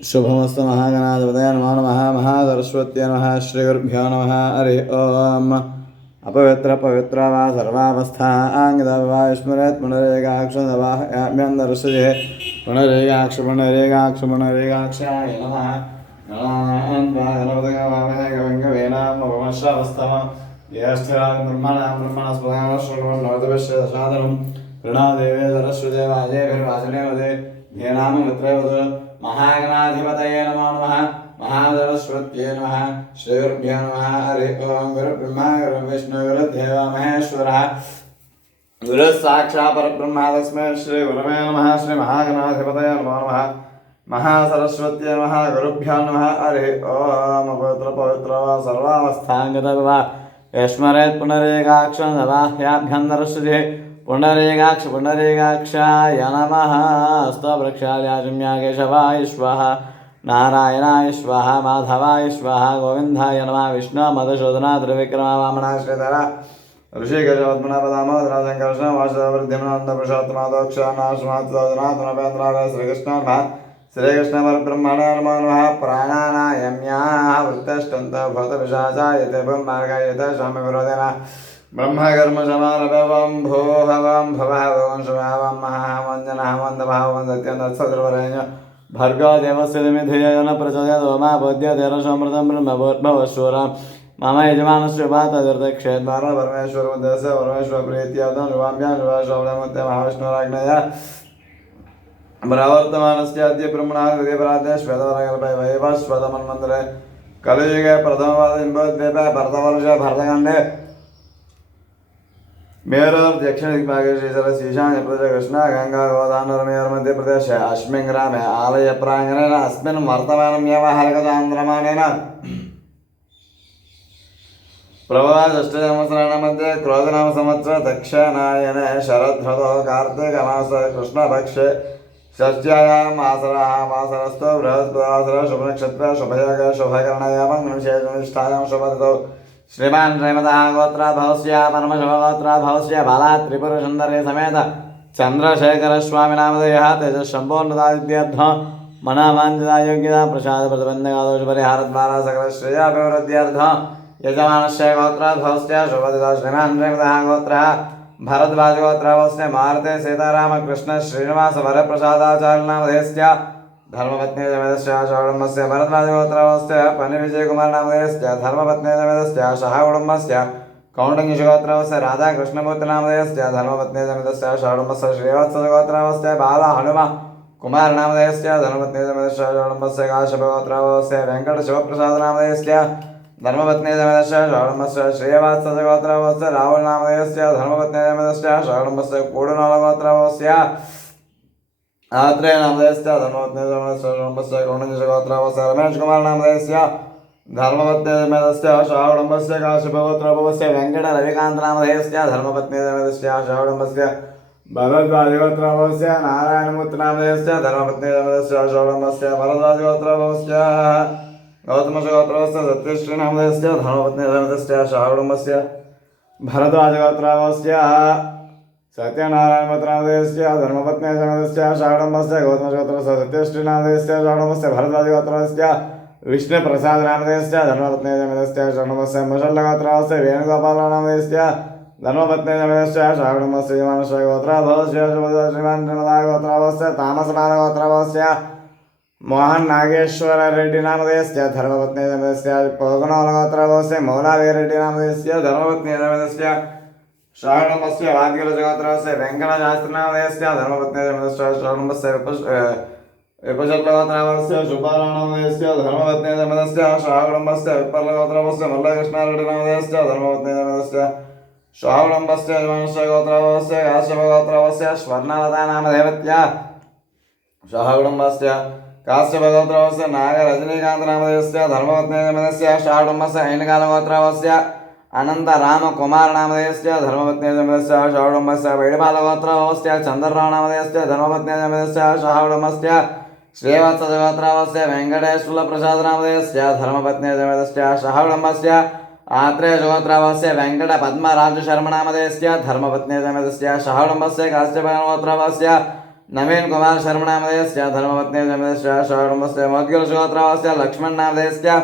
शुभमस्तु महागणाधिपतये नमो नमः महासरस्वत्यै नमः श्रीगुरुभ्यो नमः हरिः ओम् अपवित्र पवित्र वा सर्वावस्थाङ्गिता वा स्मरेत् पुनरेकाक्षदवाह्याभ्यन्तरसुजे पुनरेकाक्षाय नमः गणपतगवामहेकविङ्गवेनामवमश्रवस्तमं ज्येष्ठराजं ब्रह्मणस्पदानश्रवणोदविश्वसादनं प्रणदेवे सरस्वते वाजेभिर्वाचनेवदे येनाममित्रैवदु महागणाधिपतये नमो नमः महासरस्वत्यै नमः श्रीगुरुभ्यो नमः हरिः ओम् गुरुब्रह्मा गुरुर्विष्णुः गुरुर्देवो महेश्वरः गुरुः साक्षात् परब्रह्म तस्मै श्रीगुरवे नमः श्रीमहागणाधिपतये नमो नमः महासरस्वत्यै नमः गुरुभ्यो नमः हरिः ओम् अपवित्र पवित्र सर्वावस्थाङ्गतः यस्मरेत् पुनरेकाक्षदवाह्याभ्यन्तरसुधे पुनरेकाक्षाय नमः स्तवृक्षाल्याजम्या केशवाय स्वाहा नारायणाय स्वाहा माधवाय स्वाहा गोविन्दाय नमः विष्णु मधुसूदना त्रिविक्रमा वामना श्रीधर ऋषिकेशपद्मनाभदामोदरा शङ्कर्षण वासुदेवृद्धिमनन्दपुरुषोत्तमादोक्षानाशमात्सोदनाथनपेन्द्राय श्रीकृष्ण श्रीकृष्णपरब्रह्मणे नमो नमः प्राणानायम्याः वृत्तष्टन्तः भूतपिशाचायते ब्रह्मार्गायते स्वामिविरोधेन ब्रह्मकर्मसमारभवं भोहवं भवः भवं शुभावं महामञ्जनः मन्दभावं सत्यन्दत्सदृवरेण्य भर्गो देवस्य धीमहि न प्रचोदयात् मा बोध्यतेरसमृतं ब्रह्मभूर्भुवस्सुरं मम यजमानस्य उपाततीर्थक्षेत्रं परमेश्वरमुद्देश्य परमेश्वरप्रीत्यर्थं शुभाभ्यां शुभश्रवणमुद्दे महाविष्णुराज्ञया प्रवर्तमानस्य अद्य ब्रह्मणः हृदयपराधे श्वेतवरकल्पे वैवस्वतमन्वन्तरे कलियुगे प्रथमवादिम्बोद्वीपे भरतवर्षे भरतखण्डे मेरर दक्षिण दिग्भागे श्रीशैल ईशान्य प्रदेश कृष्णा गंगा गोदावरी मध्य प्रदेश अस्मिन् ग्रामे आलय प्राङ्गणेन अस्मिन् वर्तमानं व्यावहारिकचान्द्रमानेन प्रभवषष्ठसंवत्सराणां मध्ये क्रोधनाम संवत्सरे दक्षिणायने शरदृतौ कार्तिकमासे कृष्णपक्षे षष्ट्यायां मासरस्तु बृहस्पतिवासरे शुभनक्षत्रे शुभयोगे शुभकरणायां विशेषनिष्ठायां शुभऋतौ श्रीमान श्रीमतः गोत्राभवस्य परमशिवगोत्राभवस्य बाला त्रिपुरसुन्दरी समेत चन्द्रशेखरस्वामिनामधेयः तेजस्सम्पूर्णतादित्यर्थ मनोवाञ्छिता योग्यता प्रसादप्रतिबन्धकादोषपरिहारद्वारा सकलश्रेयाभिवृद्ध्यर्थ यजमानस्य गोत्राभवस्य शुभदिता श्रीमान श्रीमतः गोत्रः भरद्वाजगोत्राभवस्य मारुते सीतारामकृष्ण श्रीनिवास वरप्रसादाचार्यनामधेयस्य धर्मपत्नी समेतस्य सकुटुम्बस्य भरद्वाजगोत्रस्य पन्निविजयकुमारनामधेयस्य धर्मपत्नी समेतस्य सहकुटुम्बस्य कौण्डिन्यगोत्रस्य राधाकृष्णमूर्तिनामधेयस्य धर्मपत्नी समेतस्य सकुटुम्बस्य श्रीवत्सगोत्रस्य बालहनुमकुमारनामधेयस्य धर्मपत्नी समेतस्य सकुटुम्बस्य काश्यपगोत्रस्य वेङ्कटशिवप्रसादनामधेयस्य धर्मपत्नी समेतस्य सकुटुम्बस्य श्रीवत्सगोत्रस्य राहुलनामधेयस्य धर्मपत्नी समेतस्य सकुटुम्बस्य कूडुनलगोत्रस्य आत्रेय नामधेयस्य धर्मपत्नी समेतस्य कौण्डिन्यगोत्रस्य रमेश कुमार नामधेयस्य धर्मपत्नी समेतस्य सकुटुम्बस्य काश्यपगोत्रस्य वेङ्कट रविकान्त नामधेयस्य धर्मपत्नी समेतस्य सकुटुम्बस्य भरद्वाजगोत्रस्य नारायणमूर्ति नामधेयस्य धर्मपत्नी समेतस्य सकुटुम्बस्य भरद्वाजगोत्रस्य गौतमगोत्रस्य सत्यश्री नामधेयस्य धर्मपत्नी समेतस्य सकुटुम्बस्य भरद्वाजगोत्रस्य सत्यनारायणमूर्तिनामधेयस्य धर्मपत्नी समेतस्य सकुटुम्बस्य गौतमगोत्रस्य सत्यश्रीनामधेयस्य सकुटुम्बस्य भरद्वाजगोत्रस्य विष्णुप्रसादनामधेयस्य धर्मपत्नी समेतस्य सकुटुम्बस्य मुसल्लगोत्रस्य वेणुगोपालनामधेयस्य धर्मपत्नी समेतस्य सकुटुम्बस्य यमानस्य गोत्राभवस्य श्रीमान श्रीमतः गोत्राभवस्य तामसनाथगोत्राभवस्य मोहन नागेश्वर रेड्डी नामधेयस्य धर्मपत्नी समेतस्य पोगनोलगोत्राभवस्य मौलावीरेड्डी नामधेयस्य धर्मपत्नी समेतस्य सकुटुम्बस्य वाद्यगोत्रस्य वेङ्कटशास्त्रीनामधेयस्य धर्मपत्नी समेतस्य सकुटुम्बस्य विपशल्लगोत्राभवस्य सुब्बारावनामधेयस्य धर्मपत्नी समेतस्य सकुटुम्बस्य विपर्लगोत्राभवस्य मल्लकृष्णारेड्डिनामधेयस्य धर्मपत्नी समेतस्य सकुटुम्बस्य यजमानस्य गोत्राभवस्य काश्यपगोत्राभवस्य स्वर्णलतानामधेयस्य सकुटुम्बस्य काश्यपगोत्राभवस्य नागरजनीकान्तनामधेयस्य धर्मपत्नी समेतस्य सकुटुम्बस्य ऐनकालगोत्राभवस्य अनन्तरामकुमारनामधेयस्य धर्मपत्नी समेतस्य सकुटुम्बस्य वैडपालगोत्राभवस्य चन्द्ररावनामधेयस्य धर्मपत्नी समेतस्य सकुटुम्बस्य श्रीवत्सगोत्राभवस्य वेङ्कटेश्वरप्रसादनामधेयस्य धर्मपत्नी समेतस्य सकुटुम्बस्य आत्रेयगोत्राभवस्य वेङ्कटपद्मराजशर्मनामधेयस्य धर्मपत्नी समेतस्य सकुटुम्बस्य काश्यपगोत्राभवस्य नवीन कुमार शर्मनामधेयस्य धर्मपत्नी जमिदस्य षडम्बस्य मोद्गिलगोत्रस्य लक्ष्मण नामधेयस्य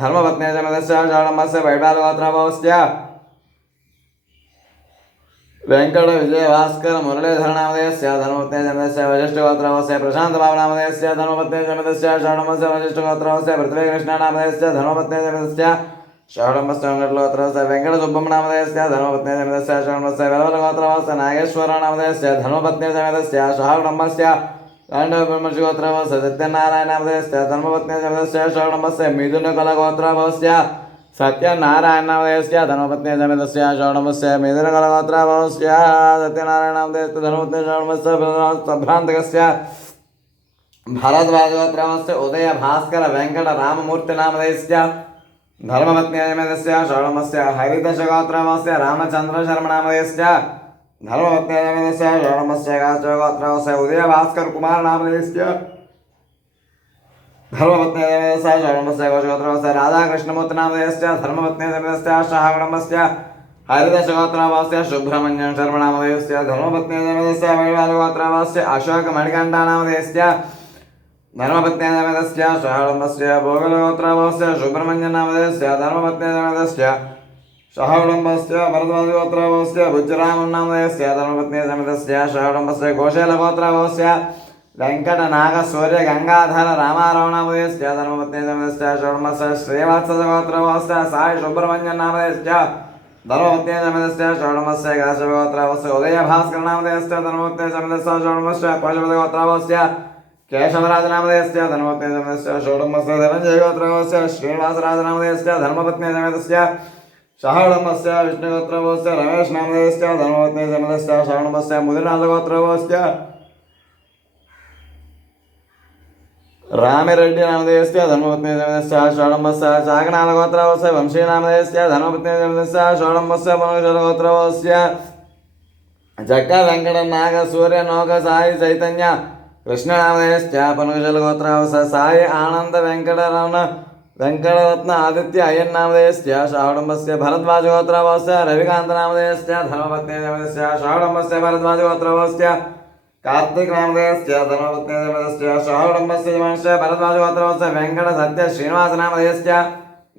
धर्मपत्नी जमिदस्य षडम्बस्य वैडालगोत्रस्य वेंकट विजय भास्कर मुरलीधर नामधेयस्य धर्मपत्नी जमिदस्य वशिष्ठगोत्रस्य प्रशांत बाबू नामधेयस्य धर्मपत्नी जमिदस्य षडम्बस्य वशिष्ठगोत्रस्य पृथ्वी कृष्ण नामधेयस्य धर्मपत्नी जमिदस्य षडम्बस्य वेंकटगोत्रस्य वेंकट सुब्बम नामधेयस्य धर्मपत्नी जमिदस्य षडम्बस्य वेलगोत्रस्य नागेश्वर नामधेयस्य धर्मपत्नी जमिदस्य षडम्बस्य ब्रह्मशिगोत्रस्य सत्यनारायण नामधेयस्य धर्मपत्नी जमिदस्य षडम्बस्य मिथुनकलगोत्रस्य सत्यनारायण नामधेयस्य धर्मपत्नी जमिदस्य षडम्बस्य मिथुनकलगोत्रस्य सत्यनारायण नामधेयस्य धर्मपत्नी षडम्बस्य भ्रान्तकस्य भरद्वाजगोत्रस्य उदय भास्कर वेंकट राममूर्ति नामधेयस्य धर्मपत्नी जमिदस्य षडम्बस्य हरिदशगोत्रस्य रामचंद्र शर्मा नामधेयस्य धर्मपत्नी जमिदस्य षडम्बस्य गात्रगोत्रस्य उदय भास्कर कुमार नामधेयस्य धर्मपत्नी जमिदस्य षडम्बस्य गोत्रस्य राधा कृष्णमूर्ति नामधेयस्य धर्मपत्नी जमिदस्य शाहगणस्य हरिदशगोत्रस्य सुब्रह्मण्यन शर्मा नामधेयस्य धर्मपत्नी जमिदस्य वैवालगोत्रस्य अशोक मणिकंठ नामधेयस्य धर्मपत्नी जमिदस्य षडम्बस्य भोगलगोत्रस्य सुब्रह्मण्यन नामधेयस्य धर्मपत्नी जमिदस्य षडम्बस्य भरद्वाजगोत्रस्य भुजराम नामधेयस्य धर्मपत्नी जमिदस्य षडम्बस्य घोषेलगोत्रस्य वेंकट नाग सूर्य गंगाधर रामाराव नामधेयस्य धर्मपत्नी जमिदस्य षडम्बस्य श्रीवात्सगोत्रस्य साई सुब्रह्मण्यन नामधेयस्य धर्मपत्नी जमिदस्य षडम्बस्य गाशगोत्रस्य उदय भास्कर नामधेयस्य धर्मपत्नी जमिदस्य षडम्बस्य पशुपतिगोत्रस्य केशवराज नामधेयस्य धर्मपत्नी जमिदस्य षडम्बस्य धनंजय गोत्रस्य श्रीनिवासराज नामधेयस्य धर्मपत्नी जमिदस्य षडम्बस्य विष्णुगोत्रस्य रमेश नामधेयस्य धर्मपत्नी जमिदस्य षडम्बस्य मुदिनाथ गोत्रस्य रामिरेड्डी नामधेयस्य धर्मपत्नी जमिदस्य षडम्बस्य चागनाथ गोत्रस्य वंशी नामधेयस्य धर्मपत्नी जमिदस्य षडम्बस्य मनुष्य गोत्रस्य जक्का वेंकट नाग सूर्य नौक साई चैतन्य कृष्ण नामधेयस्य पनुजल गोत्रस्य साई आनंद वेंकटरमण वेंकटरत्न आदित्य अय्यन नामधेयस्य षडम्बस्य भरद्वाज गोत्रस्य रविकांत नामधेयस्य धर्मपत्नी जमिदस्य षडम्बस्य भरद्वाज गोत्रस्य कार्तिक नामधेयस्य धर्मपत्नी जमिदस्य षडम्बस्य जमिदस्य भरद्वाज गोत्रस्य वेंकट सत्य श्रीनिवास नामधेयस्य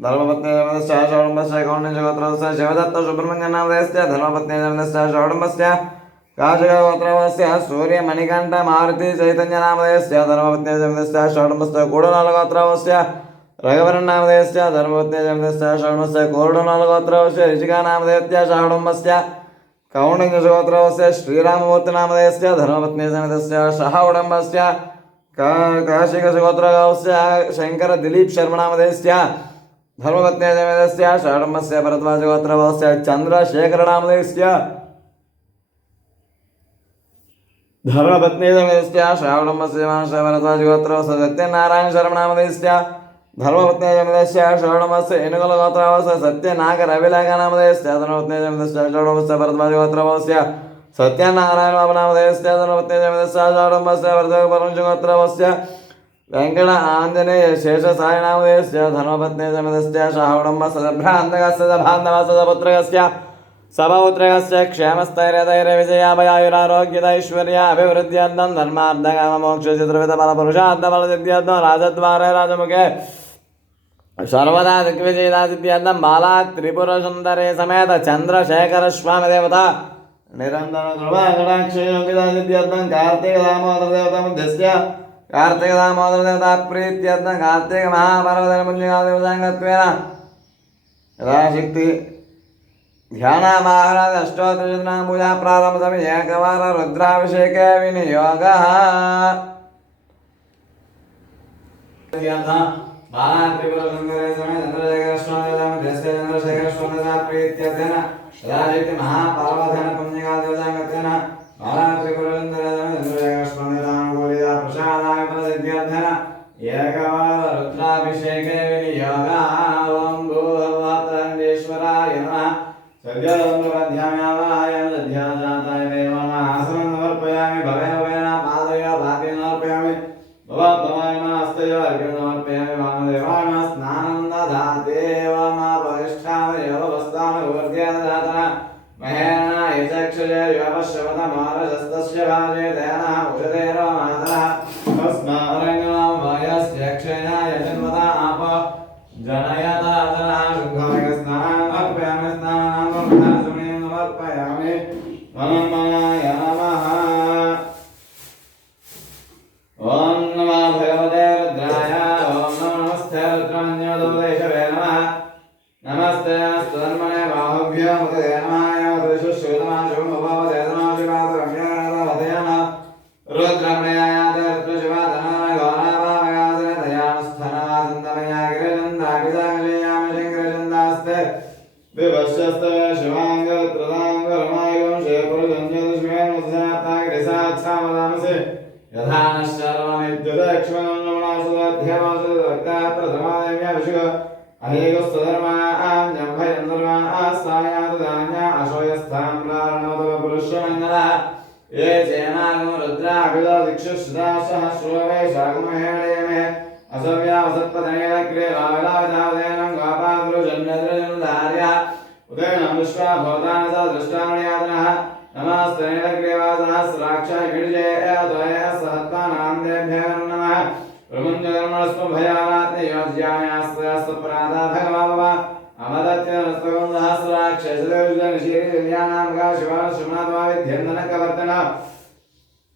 धर्मपत्नी जमिदस्य षडम्बस्य कौंडिन्य गोत्रस्य शिवदत्त सुब्रह्मण्यन नामधेयस्य धर्मपत्नी जमिदस्य षडम्बस्य काशगोत्रस्य सूर्य मणिकंठ मारुति चैतन्य नामधेयस्य धर्मपत्नी जमिदस्य षडम्बस्य कूडनालगोत्रस्य रघुवरन नामधेयस्य धर्मपत्नी जमिदस्य षडम्बस्य कोरडनालगोत्रस्य ऋषिका नामधेयस्य षडम्बस्य कौंडिन्यगोत्रस्य श्रीराममूर्ति नामधेयस्य धर्मपत्नी जमिदस्य षडम्बस्य काशिकगोत्रस्य शंकर दिलीप शर्मा नामधेयस्य धर्मपत्नी जमिदस्य षडम्बस्य भरद्वाजगोत्रस्य चंद्रशेखर नामधेयस्य धर्मपत्नी जमिदस्य षडम्बस्य भरद्वाजगोत्रस्य सत्यनारायण शर्मा नामधेयस्य धर्मपत्नी जमिदस्य षडम्बस्य एनुगलगोत्रस्य सत्यनाग रविलेख नामधेयस्य धर्मपत्नी जमिदस्य षडम्बस्य भरद्वाजगोत्रस्य सत्यनारायण बाबू नामधेयस्य धर्मपत्नी जमिदस्य षडम्बस्य भरद्वाजगोत्रस्य वेंकट आंजनेय शेष साई नामधेयस्य धर्मपत्नी जमिदस्य षडम्बस्य भ्रान्तकस्य बान्धवस्य पुत्रस्य सभपुत्रस्य क्षेमस्थैर्यधैर्य विजयाभयायुरारोग्यदैश्वर्य अभिवृद्ध्यर्थं धर्मार्थकाममोक्षचतुर्विधफलपुरुषार्थफलसिद्ध्यर्थं राजद्वारे राजमुखे सर्वदा दिग्विजयदासिद्ध्यर्थं बाला त्रिपुरसुन्दरे समेत चंद्रशेखर स्वामी देवता निरंतर कृपाकटाक्षयोगिदासिद्ध्यर्थं कार्तिक दामोदर देवता मध्यस्य कार्तिक दामोदर देवता प्रीत्यर्थं कार्तिक महापर्वदिन पुण्यकालदेवताङ्गत्वेन यथाशक्ति ध्यानामाहनाद अष्टोत्तरचतुर्नाम पूजा प्रारंभ समय एकवार रुद्राभिषेक विनियोगः बाला त्रिपुरसुन्दरे समेत चंद्रशेखर स्वामी देवता चंद्रशेखर स्वामी प्रीत्यर्थेन यथाशक्ति महापर्वदिन पुण्यकालदेवताङ्गत्वेन बाला त्रिपुरसुन्दरे समेत चंद्रशेखर स्वामी देवता प्रसादाय प्रसिद्ध्यर्थेन एकवार रुद्राभिषेक विनियोगः ओम भूर्भुवस्सुरेश्वराय नमः सद्योऽध्यायावाय ध्यानाय देवानां आसनं समर्पयामि भवेन भवेन पादयो भातेन समर्पयामि भवाय नमस्तेय अर्घ्यं समर्पयामि वामदेवानां स्नानं दधातेव मा प्रतिष्ठामि योगवस्थामि वर्ध्यदातः महेन यचक्षुषे योपश्यवतमारजस्तस्य भाजे दयानः उषते रुद्रमणयादर्पशिवाधनागोराभावगासनतयानस्थानवासन्तमयागिरजन्दास्ते विभश्यस्तव शिवाङ्गरमायुं शेपुरजन्यदुष्मेन्मुद्धात्मागिरिसात्सामदामसि यथा नश्चर्वमिद्युदक्ष्मणोणासुदध्यमासुदक्ता प्रथमादेव्याभिषुक अनेकस्तधर्माञ्जम्भयन्दर्मास्तायातुधान्या अशोयस्थां प्रारणोदपुरुषमङ्गलः ये चेनागम रुद्राभिदशिक्षुश्रुता सहस्रोवेशागमहेणेमे असव्यावसत्पतनेनक्रिये लाविलाविधावदेनं गापाद्रुजन्यद्रुजनुधार्य उदयनं दृष्ट्वा भवतानसा दृष्टामणयातनः नमस्तेनक्रियवासहस्राक्षाय गिरिजे त्वया सहत्वानान्देभ्यः नमः प्रमुञ्जकर्मणस्व भयारात्ने योज्याम्यास्तयास्तपराधा भगवाभव अमदत्यनस्तगुंसहस्राक्षसदेवनिशीलिन्यानामगा शिवानुश्रुमात्मा विद्यन्दनकवर्तन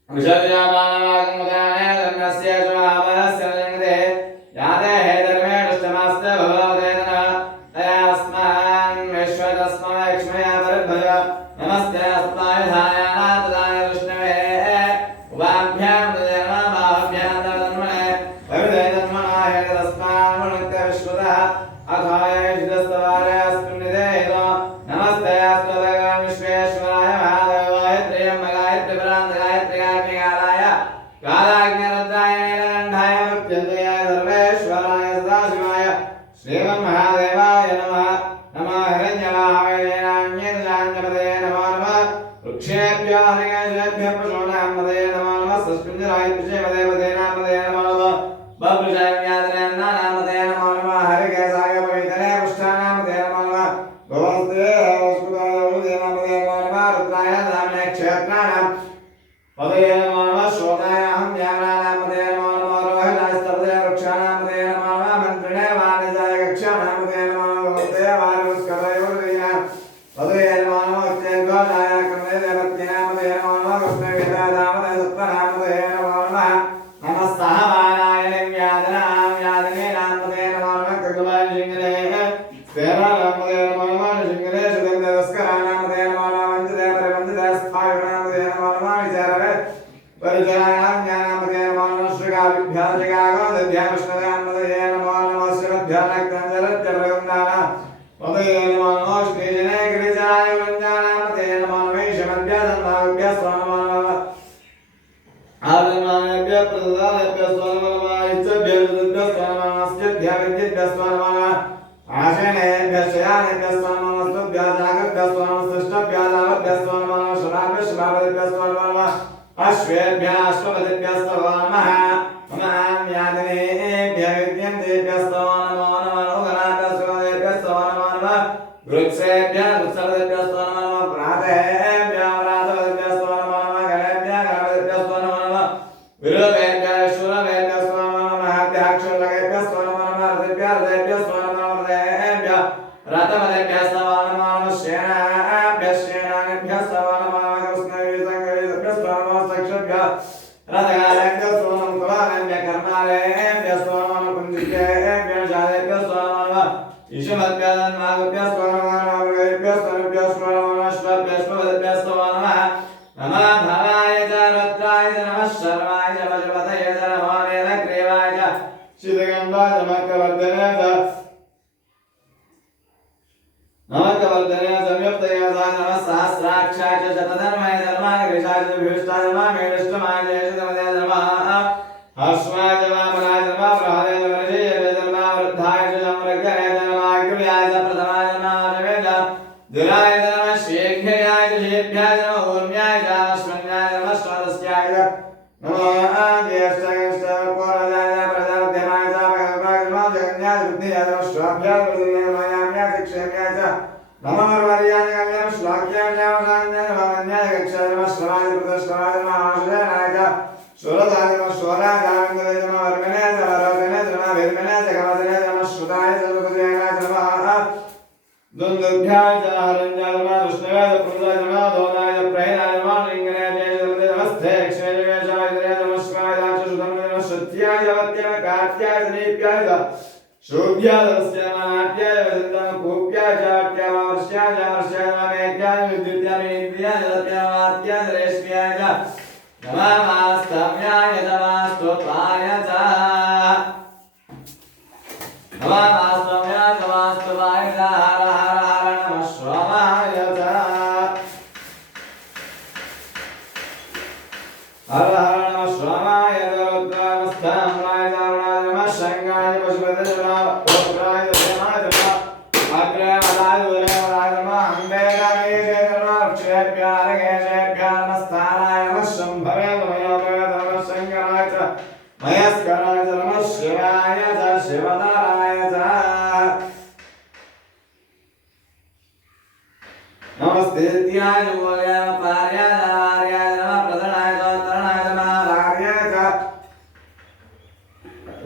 वृषद्यामानवागमुदाने धर्मस्य स्वामहस्य लिङ्गदे यादे हे धर्मेणुष्टमास्ते भवदेन तयास्मान् विश्वतस्मैक्ष्मया परिभज नमस्ते अस्माय धायानातदाय विष्णवे उभाभ्यां तदेवाभाभ्यां तदन्मने भविदेतन्मना हे तस्मान् मुनित्य विश्वतः अथाय विदस्तवारयस्मिन्निदेहितो नमस्ते अस्तु भगवान् विश्वेश्वराय महादेवाय त्र्यम्बकाय त्रिपुरान्तकाय कालाग्निरुद्राय नीलकण्ठाय मृत्युञ्जयाय सर्वेश्वराय सदाशिवाय श्रीमन्महादेवाय नमः नमः हिरण्यवाहवेनान्येतजान्यपदे नमो नमः वृक्षेभ्यो हरिकेशेभ्यः पशूनाम्पदे नमो नमः सस्मिन्दिराय विषयपदे नामपदे नमो नमः बभ्रुषाव्यादनामपदे नमो नमः हरिकेशाय पवित्रे पुष्टानामपदे नमो नमः गोमस्ते हवस्कुताय नामपदे नमो नमः रुद्राय धामने क्षेत्राणां पदये नमो नमः शोकाय अहं ज्ञानानामपदे नमो नमः रोहिणास्तपदे वृक्षाणामपदे नमो नमः मन्त्रिणे वाणिजाय कक्षाणामपदे नमो नमः गोमस्ते वारुस्कतय उर्वीणां पदये नमो नमः चेद्वाजाय क्रमे देवत्यानामपदे नमो नमः कृष्णवेदानामपदे सत्त्वनामपदे नमो नमः नमः सहवानाय व्यादनां व्यादनेनामपदे नमो नमः कृगवाय जिंगले सेनानामपदे नमो नमः जिंगले सुदेवस्करानामपदे नमो नमः वंचिते परिवंचिते स्थायुनामपदे नमो नमः विचारवे परिचयानां ज्ञानामपदे नमो नमः श्रीकाभ्यां जगागोदभ्यां विष्णुदामपदे नमो नमः श्रीमद्भ्यानक्तञ्जलत्यप्रगुणानां पदये नमो नमः श्रीजने गिरिजाय वृञ्जानामपदे नमो नमः ईशमद्भ्यादन्माभ्यः नमो नमः आदिमानेभ्यः प्रदानेभ्यः नमः इच्छभ्यः स्वानमस्यभ्यः विद्यभ्यः नमः आशनेभ्यः शयानेभ्यः नमः स्तुभ्यः जागभ्यः नमः सृष्टभ्यः लाभभ्यः नमः शराभ्यः शराभभ्यः नमः अश्वेभ्यः अश्वपतिभ्यः नमः ममान्यादिनेभ्यः विद्यन्तेभ्यः नमो नमः उगनाभ्यः सुगन्धेभ्यः नमो नमः वृक्षेभ्यः वृक्षपतिभ्यः नमः प्रातेभ्यः प्रातपतिभ्यः नमो नमः गणेभ्यः गणपतिभ्यः नमो नमः विरूपेभ्यः शूरपेभ्यः नमो नमः अध्याक्षोलकेभ्यः नमो नमः रथेभ्यः नमो नमः रथपतिभ्यः नमो नमः श्रेणाभ्यः श्रेणानेभ्यः नमो नमः कृष्णवीरसङ्गवीरभ्यः नमः सक्षभ्यः रथकालेभ्यः नमो नमः कुलालेभ्यः कर्मालेभ्यः नमो नमः कुञ्जिकेभ्यः शालेभ्यः नमो नमः ईशमद्भ्यः नागभ्यः नमो नमः मृगेभ्यः नमो नमः श्वभ्यः नमो नमः नमः भवाय च रुद्राय च नमः शर्वाय च पशुपतये च नमो नीलग्रीवाय च शीतगन्धाय च नमकवर्धने च संयुक्तये च नमः सहस्राक्षाय च शतधर्माय धर्माय ग्रीषाय च विभिष्टाय नमः मेलिष्टमाय च यशतमदे नमः हर्ष्वाय च वामनाय च नमः बृहदे च वृषीये च नमः वृद्धाय च समृद्धये च नमः अग्र्याय च प्रथमाय च नमः अनवे च दिराय च नमः शीघ्राय च शीभ्याय च नमः ऊर्म्याय च अश्वन्याय च नमः श्वादस्याय च नमो ज्येष्ठाय च पूर्वजाय च प्रजापत्यमाय च भगवान् जगन्याय च बुद्धियाय च श्वाभ्याय च मायाम्याय च क्षेम्याय च नमः वर्याय च श्लाघ्याय च वरान्याय च भवन्याय च कक्षाय च नमः श्रवाय च प्रदश्रवाय च नमः आश्रयाय च शूरदाय च नमः शूराय च आनन्दये च नमः वर्मणे च वरोधने च नमः वीर्मणे च कवचने च नमः श्रुताय च सुखदेवाय च नमः दुन्दुभ्याय च हरण्याय च नमः विष्णवे च पुरुषाय च नमः दोदाय च प्रहिताय च नमः लिङ्गने च नमस्ते क्षेत्रवे च विदरे च नमः शिवाय च शुद्धमे च नमः श्रुत्याय च वत्याय च कार्त्याय च दीप्याय च शोभ्याय च नाट्याय च वदन्तं कूप्याय च वाट्याय वर्ष्याय च वर्ष्याय च मेघ्याय च विद्युत्याय च इन्द्रियाय च सत्याय च रेश्म्याय च नमः नमस्तव्याय नमस्तुत्वाय च नमस्तव्याय नमस्तुत्वाय च हर हर हर नमः शिवाय च हर हर नमः शिवाय च रुद्रावस्थाम्राय च नमः शंगाय पशुपते च रुद्राय च नमः अग्रे मदाय उदराय नमः अंबे गवे च नमः क्षेभ्यः रगेशेभ्यः नमस्ताराय नमः शंभवे नमः शंकराय च मयस्कराय च नमः शिवाय च शिवधराय च नमस्ते त्याय मूल्याय पार्याय आर्याय नमः प्रधनाय च तरणाय च महाभार्याय च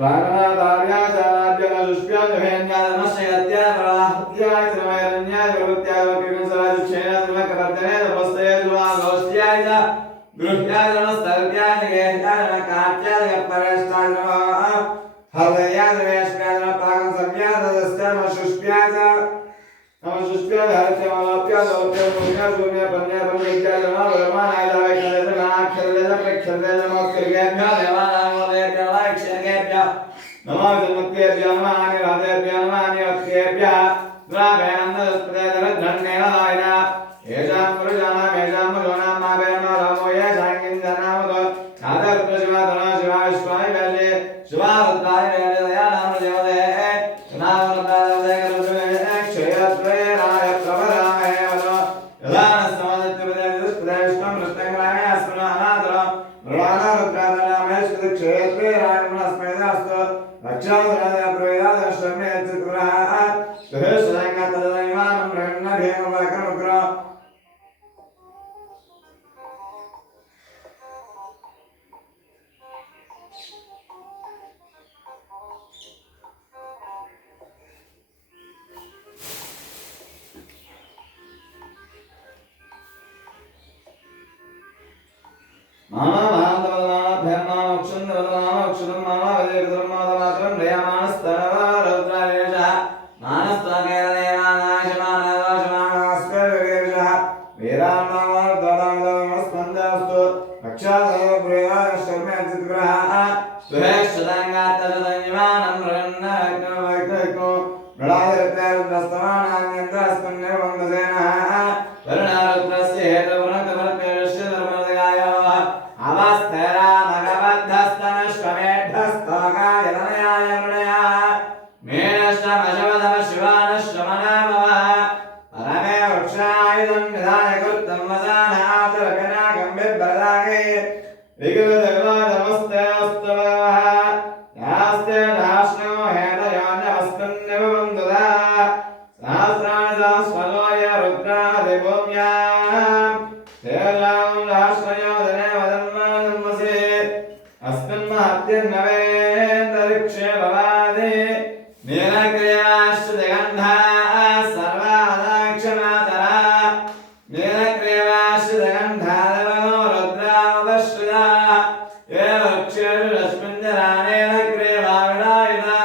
रागनादार्याय च राज्यनशुष्प्याय च भेन्याय नमः शयत्याय प्रवाहत्याय च नमैरण्याय प्रवृत्त्याय च किंसराय च क्षेयाय च नमः कपर्दनाय च वस्त्याय च वाघोष्ट्याय च गृह्याय च नमः स्तर्त्याय च गेह्याय च नमः काट्याय च परेष्ठाय च नमः हृदयाय च वेश्याय च नमः पाकं सम्याय च दस्याय नमः शुष्प्याय च नमः शुष्प्याय च हरत्याय नमः लोप्याय च लोप्याय च पुण्याय च पुण्याय पन्याय परमेत्याय च नमः वर्मानाय च वैकल्याय च नाक्षरयाय च प्रेक्षरयाय च नमः कृगेभ्यः देवानां वदेभ्यः वैक्षेभ्यः नमः जन्मत्तेभ्यः नमः अनिराधेभ्यः नमः अनिवत्तेभ्यः द्राभयान्नस्पदे धरद्धन्नेनायन येषां पुरुषाणां येषां मधूनां मावेनो रामो येषां किञ्जनामतो नादरुद्रशिवाधनो शिवा विश्वाय वेले शिवा रुद्राय वेले दयानां देवदे नाम रुद्राय देवदे क्षयत्वेराय प्रभरामहे वदो यदा नस्तमदित्यपदे दुष्पदे विष्णुं कृष्णङ्ग्रामे अस्मनो अनादरो मृणाना रुद्रादनामेश्वद क्षयत्वेराय नमस्मै दास्तु रक्षादराय प्रवेदादश्रमे चित्तुरः गृहसुरङ्गतदनिवानं ब्रह्मभेमवकरुग्रो मामा भान्दवदनाना भयमाना क्षुन्द्रवदनाना क्षुदं मामा वदेविधर्मादमात्रं दयामानस्तनवा रौद्रायेषः मानस्त्वकेरदेवानाय शमानदोषमानस्कर्विवेषः वीरान्नामद्वदामिदमस्मन्दस्तु रक्षादवप्रियाय शर्मे चित्ग्रहः सुहेक्षदाङ्गात्तजदन्यमानं रन्नग्नवैक्नो मृडादिरत्यारुद्रस्तमानान्यन्द्रस्मिन्निर्वन्दसेनः करुणारुद्रस्य हेतुपुनक्तमर्त्यस्य धर्मदगाय अवस्तेरा मगबद्धस्तनश्वमेढस्तोकाय तनयाय मृणया मेनश्वमशवदम शिवानश्वमनामवः परमे वृक्षायुधं विधाय कृतं वसानातरकनाकं बिभ्रदागे विगतजगदानमस्ते अस्तवः यास्ते दाष्णो हेतयोन्यवस्तुन्यवन्दुदा सहस्राणि सहस्रलोय रुद्रादिभूम्यां तेजां दाष्णयो दने वदन्मानन्मसे अस्मिन्महत्यन्नवेन्दरिक्षे भवादि नीलग्रीवाश्रुतिगन्धः सर्वादाक्षमातरा नीलग्रीवाश्रुतिगन्धादवनो रुद्रावश्रुता ये वृक्षेषु रश्मिञ्जरानेलग्रीवाविडायुधा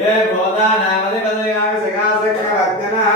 ये भूतानामधिपतयासकासक्यभक्तिनः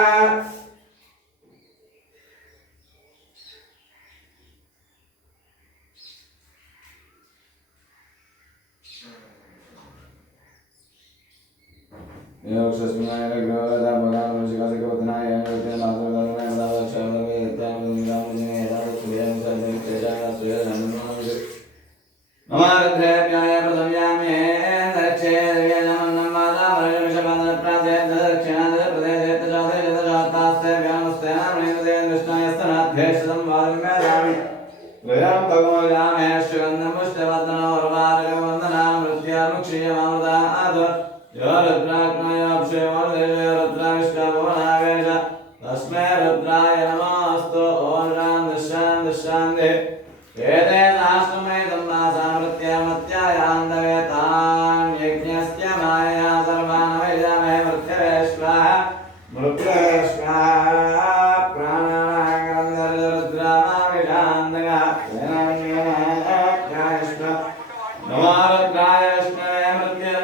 तस्मै रुद्राय नमोऽस्तु ॐ शान्तिः शान्तिः शान्तिः एतेन आश्रमेदं नासामृत्यामत्यायान्दवे तान् यज्ञस्य मायया सर्वान् वैजामहे मृत्यवे स्वाहा मृत्यवे स्वाहा प्राणानागरन्दरुद्रामाविषान्दगः नमो रुद्राय विष्णवे मृत्युवे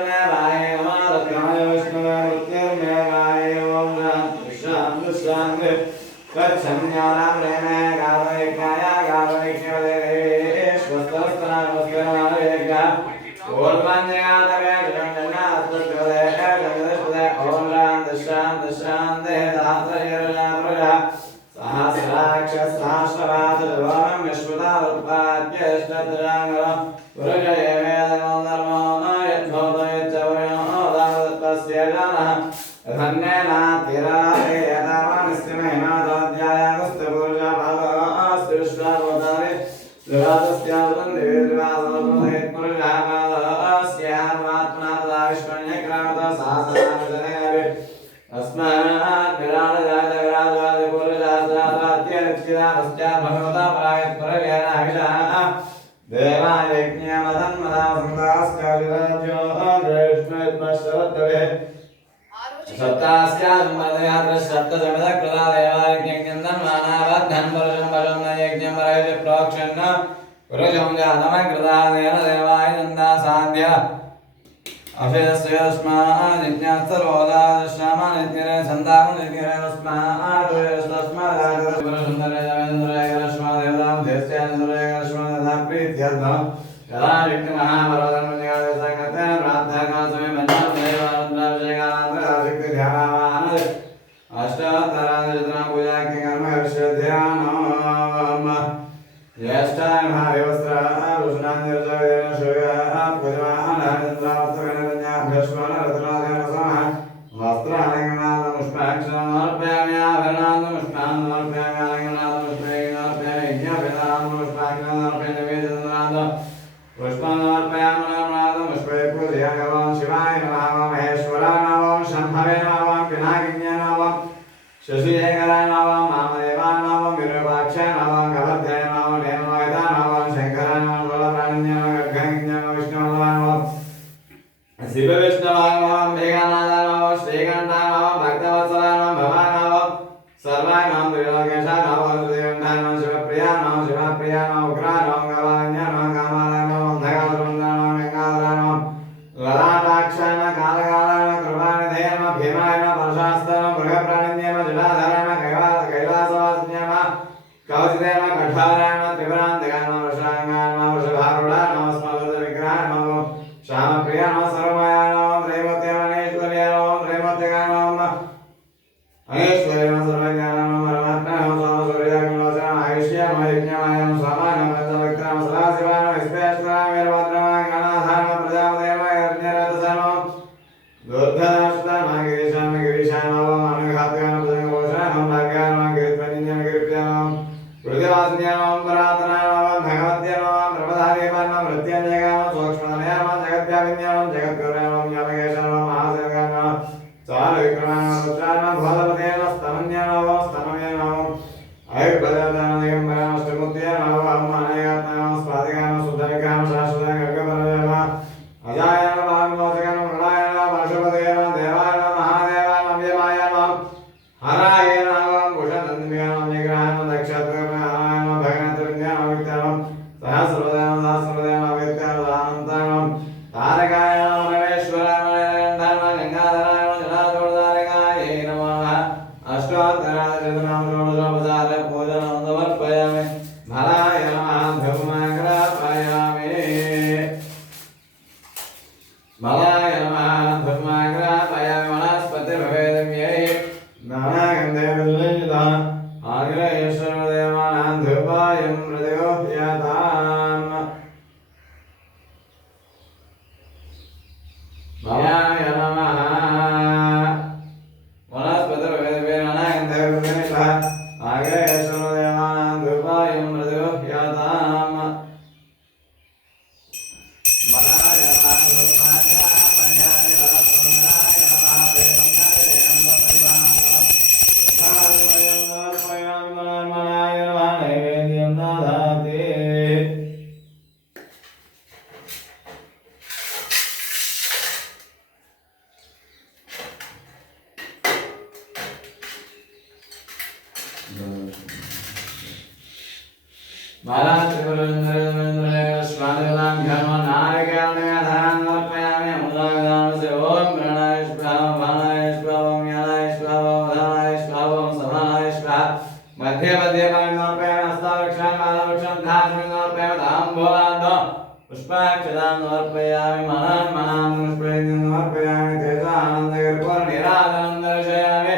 पुष्पाक्षतां समर्पयामि मनान् पुष्पैः समर्पयामि तेषानन्दगर्भनिराजनं दर्शयामि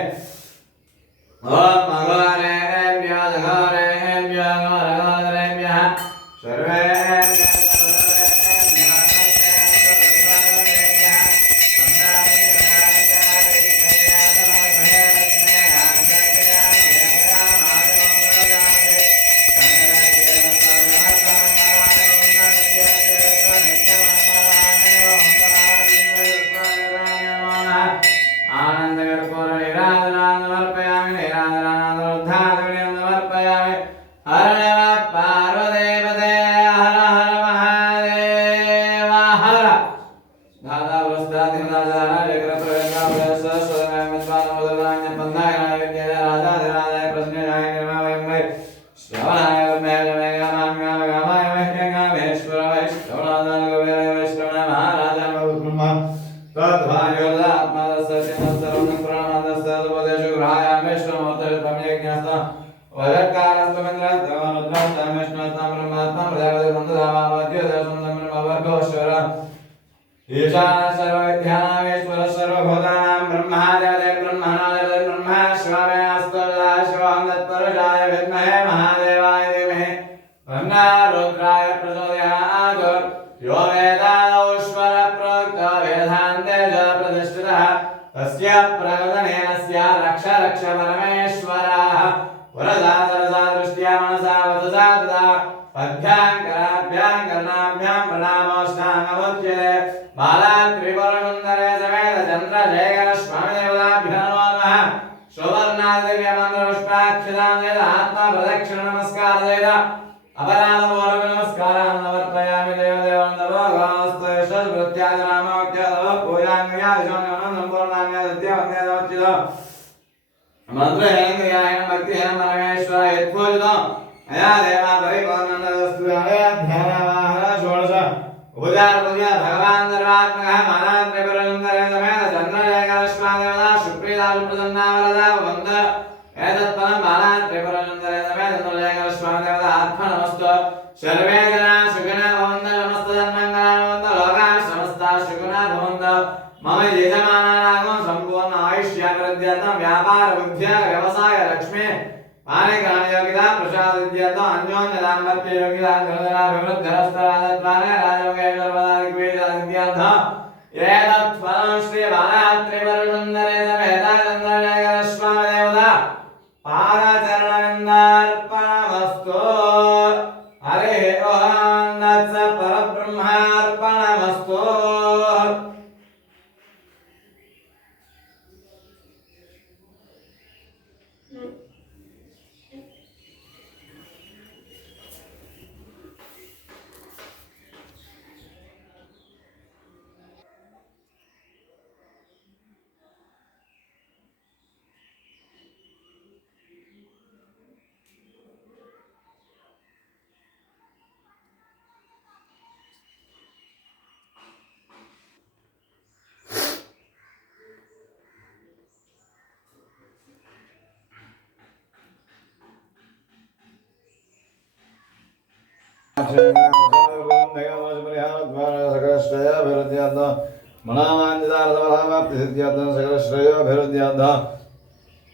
ॐ अघोरेभ्यः घोरेभ्यः घोरघोरेभ्यः सर्वेभ्यः सर्वविद्यानामेश्वर सर्वभूतानां ब्रह्मादिदेव ब्रह्मणादिदेव ब्रह्मा शिवाय शिवां तत्पुरुषाय विद्महे महादेवाय धीमहि तन्नो रुद्राय प्रचोदयात् यो वेदादौश्वर प्रोक्तो वेदान्ते च प्रतिष्ठितः तस्य प्रवदनेन स्य रक्ष रक्ष परमेश्वरः पुरदा सरसा दृष्ट्या मनसा वचसा तदा पद्भ्यां कराभ्यां कर्णाभ्यां प्रणामोष्टाङ्गमुच्यते बालात् त्रिपुरसुन्दरे समेत चन्द्रशेखर स्वामिदेवताभ्यो नमो नमः सुवर्णादिव्यमन्त्रपुष्पाक्षतां वेद आत्मा प्रदक्षिण नमस्कार वेद अपराधपूर्वक नमस्कारान् समर्पयामि देवदेवं भगवानस्तु यशस्वृत्यादिनामोक्त्यदो पूजाङ्गयादिशोन्यनं पूर्णाङ्गयद्यवन्देदोच्चितो मन्त्रहेन्द्रियायण भक्तिहेन परमेश्वर यत्पूजितो अया देवा परिपूर्णन्दस्तु अयाध्यानवाहन षोडश उदार पूजा भगवान सर्वात्मकः मानान् त्रिपुरसुन्दरे समेत चन्द्रशेखर स्वामिदेवता सुप्रीता सुप्रसन्ना वरदा वन्द एतत्पदं मानान् त्रिपुरसुन्दरे समेत चन्द्रशेखर स्वामिदेवता आत्मनमस्तु सर्वे जनाः सुखिनः भवन्तु समस्तजन्मङ्गलानि भवन्तु लोकाः समस्ताः सुखिनः भवन्तु मम यजमानानां सम्पूर्ण आयुष्याभिवृद्ध्यर्थं व्यापार बुद्ध्या व्यवसाय लक्ष्मी मानिग्रहणयोगिता प्रसादविद्यर्थं अन्योन्य दाम्पत्य योगिता गुणधराभिवृद्धिरस्तराजत्वाने राजयोगेश्वरपदादिग्विजयविद्यार्थं एतत्फलं श्रीबालात्रिपुरसुन्दरे समेत चन्द्रशेखर स्वामिदेवता पादचरणविन्दार्पणमस्तु हरिः ॐ तत्स परब्रह्मार्पणमस्तु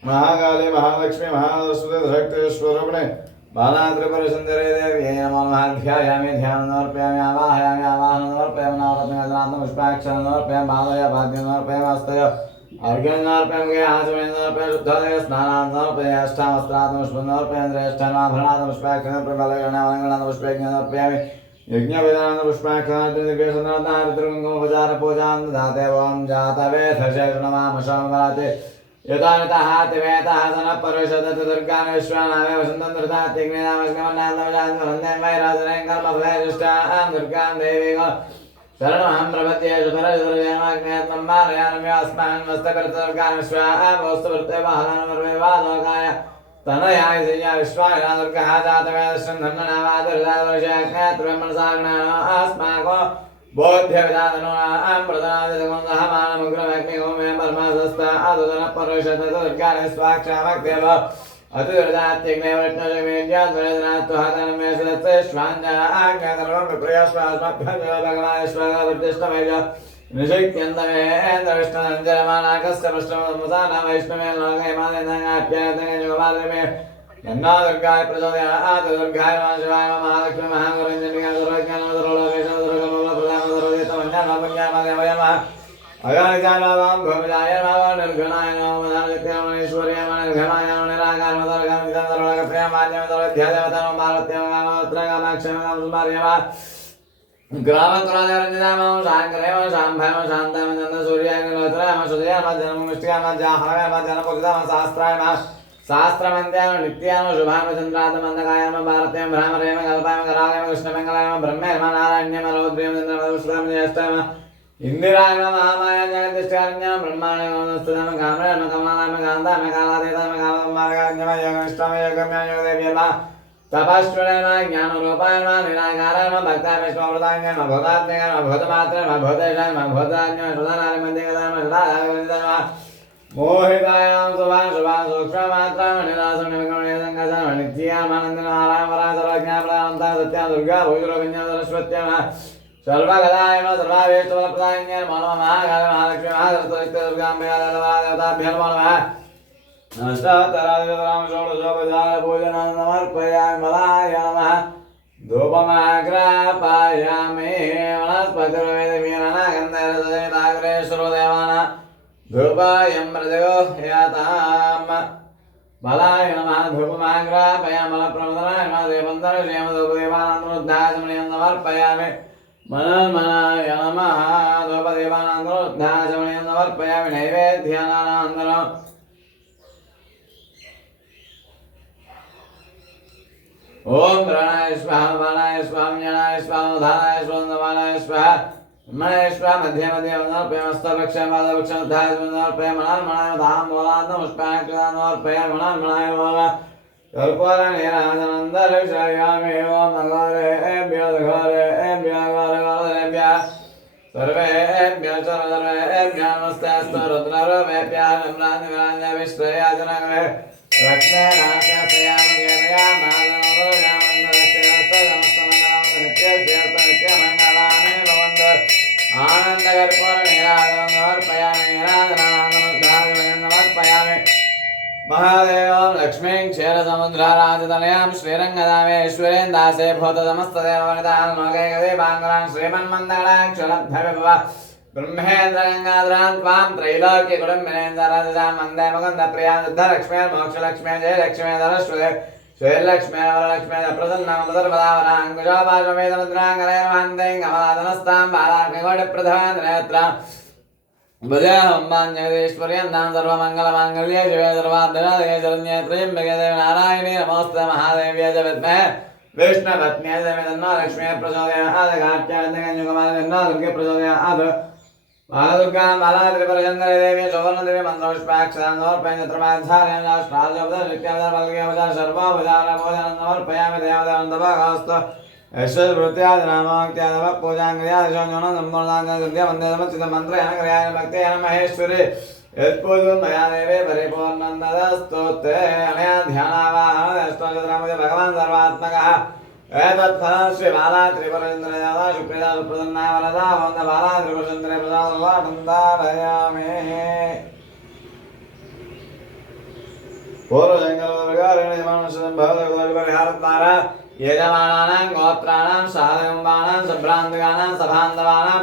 महाकाली महालक्ष्मी महासरस्वती शक्ति स्वरूपिणे बालात्रिपुरसुन्दरे देव्यै नमो नमः ध्यायामि ध्यानं समर्पयामि आवाहयामि आवाहनं समर्पयामि नवरत्नगजनाथं पुष्पाक्षरं समर्पयामि पादय पाद्यं समर्पयामि हस्तय अर्घ्यं समर्पयामि आचमनं समर्पयामि शुद्धोदय स्नानान् समर्पयामि अष्टावस्त्रात् पुष्पं समर्पयामि ज्येष्ठानाभरणात् पुष्पाक्षरं प्रबलगणानां पुष्पाक्षरं समर्पयामि यज्ञविधानां पुष्पाक्षरात् दिव्यसनातनारितृकुङ्कुमोपचार पूजां ददाते ॐ जातवेदशेषणमामशमवराते यथानतः तिवेतः सनपरुषदत दुर्गान् विश्वानामे वसन्तं दृतात्तिग्निनामस्कमन्नान्दमजान्वन्दे वैराजनें कर्मफलैजुष्टां दुर्गां देवीं शरणमहं प्रपद्ये सुभरजुर्जन्माग्नेयत्वं मारयानम्यास्मान् मस्तकर्तुर्गान् विश्वावस्तुवृत्ते वाहनानमर्वेवादोकाय तनयाय श्रिया विश्वायना दुर्गः जातवेदश्रं धन्ननावादुर्दादुर्शेखत्रमनसाग्नानो अस्माको बोध्यविदानो प्रदादितमन्दहमानमुग्रमग्निगोमे परमासस्ता आदुदनपरुषदत दुर्गान् स्वाक्षामक्तेव अतिर्दात्यग्ने विष्णुजमेज्ञात्वरजनात्वहातनमेशदत्ते श्वाञ्जनाज्ञातर्वं विप्रयाश्वास्मभ्यं भगवानेश्वरवृद्धिष्टमेज निषिक्त्यन्तमेन्द्रविष्णुनञ्जरमानाकस्य पृष्ठमुदाना वैष्णवे लोकैमादेनाप्यायतयुगमादमे नन्ना दुर्गाय प्रचोदयात् दुर्गाय शिवाय महालक्ष्मी महागुरुञ्जनिका दुर्गाज्ञानदुर्लभेशदुर्गमप्रदामदुर्गेतमन्यामपुण्यामदेवयमः अगानिजानावां भूमिजाय नमो निर्गुणाय नमो मदानित्यमनीश्वर्याय निर्गुणाय नमो निराकारमदर्गमिदन्दरुलकप्रियमान्यमदरुध्यादेवतमो भारत्यमगामोत्रगामाक्षमगामसुमार्यमा ग्रामकुलादेवरञ्जनामो शाङ्करेव शाम्भयम शान्ताम चन्द्रसूर्याय निलोचनाम सुजयाम जन्ममुष्टियाम जाहरयाम जनपुगिताम शास्त्रायम शास्त्रमन्त्याम नित्याम शुभाम चन्द्रातमन्दकायाम भारत्यम भ्रामरेम कल्पायम करालयम कृष्णमङ्गलायम ब्रह्मेर्म नारायण्यम रौद्र्यम चन्द्रमदुष्टाम ज्येष्ठायम इंदिराय महामाया जगदीष्टारण्यम ब्रह्माण्य नमस्तुतम कामरेण कमलायम कान्तायम कालातीतायम काममार्गाण्यम योगनिष्ठाम योगम्याम योगदेव्यम तपस्विनेन ज्ञानरूपायम निराकारायम भक्ताय विष्णुवृतायम भगवतात्मयम भगवतमात्रम भगवतेशायम भगवताज्ञम सुधानारिमन्दिगतायम सुधानारिमन्दिगतायम मोहितायां शुभां शुभां सूक्ष्ममात्रां निरासनिर्गुणनिसङ्गसं नित्यामानन्दनारायण वरां सर्वज्ञाप्रदानन्तां सत्यां दुर्गा भूजुरविज्ञान सरस्वत्यां सर्वगदायम सर्वाभीष्टफलप्रदायिन्यै नमो नमः महाकाल महालक्ष्मी महासरस्वती दुर्गाम्बे देवताभ्यो नमो नमः नमस्तारादिराम षोडशोपचार पूजनान् समर्पयामि मलाय नमः धूपमाग्रापयामि वनस्पतिर्वेदवीरनागन्धरसहिताग्रेश्वरो धूपायं मृदयो याताम् बलाय नमः धूपमाग्रापयामलप्रमदनाय नमः देवन्दरश्रीमधूपदेवानान्दरोद्धाचमनीयं समर्पयामि मनन्मनाय नमः धूपदेवानान्दरोद्धाचमनीयं समर्पयामि नैवेद्यानान्दरम् ओम प्राणाय स्वाहा बाणाय स्वाहा ज्ञानाय स्वाहा उदानाय स्वाहा नवानाय स्वाहा मनाय स्वाहा मध्य मध्य नमस्ते पादवृक्षं धाय नमस्ते मनाय धाम बोलान्त पुष्पाय नमस्ते मनाय बोला कर्पूरनीराजनन्दरक्षयामि ओम घोरेभ्यो घोरेभ्यो सर्वेभ्यो सर्वेभ्यो नमस्ते अस्तु रुद्ररूपेभ्यः नम्रान्तिविराञ्जय विश्वयाजनगमे महादेव लक्ष्मीं क्षीरसमुद्राराजतनयां श्रीरङ्गदामेश्वरीं दासे भूतसमस्तदेववनितान् लोकैकदीपाङ्गलान् श्रीमन्मन्दगणाक्षरभ्यविभव ब्रह्मेन्द्रगङ्गाधरान् त्वां त्रैलोक्यकुटुम्बिनेन्द्रराजसां वन्दे मुकुन्दप्रियां सिद्धलक्ष्मीर्मोक्षलक्ष्मी जयलक्ष्मी सरस्वती श्रीलक्ष्मी वरलक्ष्मी प्रसन्नामदर्पदावराङ्कुशोपाशमेतमुद्राङ्गलैर्वान्दैं कमलादनस्तां बालार्ककोटिप्रधाननेत्रां जगदीश्वर्यन्तां सर्वमङ्गलमाङ्गल्ये शिवे सर्वार्धनादये शरण्ये त्र्यम्बके देवी नारायणी नमोऽस्तुते महादेव्यै च विद्महे विष्णुपत्न्यै देवी तन्नो लक्ष्मी प्रचोदयात् कात्यायनी दुर्गे प्रचोदयात् महादुर्गां बालात्रिपुरसुन्दरी देवी सुवर्णदेवी मन्त्रपुष्पाक्षरान् समर्पयामि चतुर्माध्यार्यां शास्त्राजोपदेशनित्यवदारमल्लिकेवदार सर्वोपचारभोजनं समर्पयामि देवदेवन्दभागस्तु यशस्वृत्यादिनामोक्त्यादव पूजाङ्क्रियादिशोन्योनं सम्पूर्णाङ्गद्यवन्देदमच्युतमन्त्रयानक्रियाय भक्तेन महेश्वरी यत्पूजं मया देवे परिपूर्णं तदस्तोत्रे अनया ध्यानावाहनस्तोत्रमुदे भगवान् सर्वात्मकः एतत्फलं श्रीबाला त्रिपुरसुन्दरीदेवता शुक्रिता सुप्रसन्ना वरदा वन्दे बाला त्रिपुरसुन्दरी प्रसादं धारयामि पूर्वजङ्गलवर्गारेण भवदविहारद्वारा यजमानानां गोत्राणां साधकुम्बानां सम्भ्रान्तकानां सभान्तवानां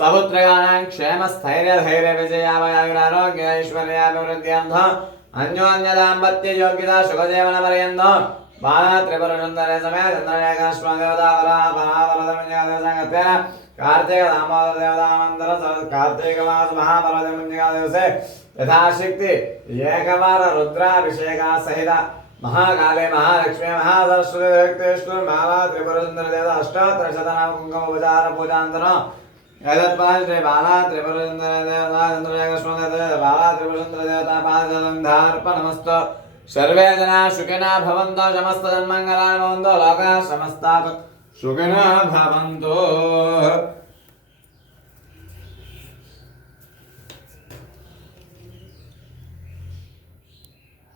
सपुत्रकानां क्षेमस्थैर्यधैर्यविजयावयायुरारोग्य ऐश्वर्याभिवृद्ध्यर्थम् अन्योन्यदाम्पत्ययोग्यता सुखजीवनपर्यन्तम् बालात्रिपुरसुन्दरी समेत चन्द्ररेखाश्वदेवतावरापरावरदमुञ्जकादिवसङ्गत्वेन कार्तिकदामोदरदेवतामन्तर कार्तिकमास महापर्वतमुञ्जकादिवसे यथाशक्ति एकवार रुद्राभिषेका सहित महाकाले महालक्ष्मी महासरस्वती बाला त्रिपुरसुन्दरी देवता अष्टोत्तरशतनाम कुङ्कुमोपचार पूजान्तरम् एतत्फलं श्री बाला त्रिपुरसुन्दरी देवता चन्द्ररेखाश्वदेवता बाला त्रिपुरसुन्दरी देवता पादसन्धार्पणमस्तु सर्वे जनाः सुखिनः भवन्तु समस्तजन्मङ्गलानि भवन्तु लोकाः समस्ताः सुखिनः भवन्तु।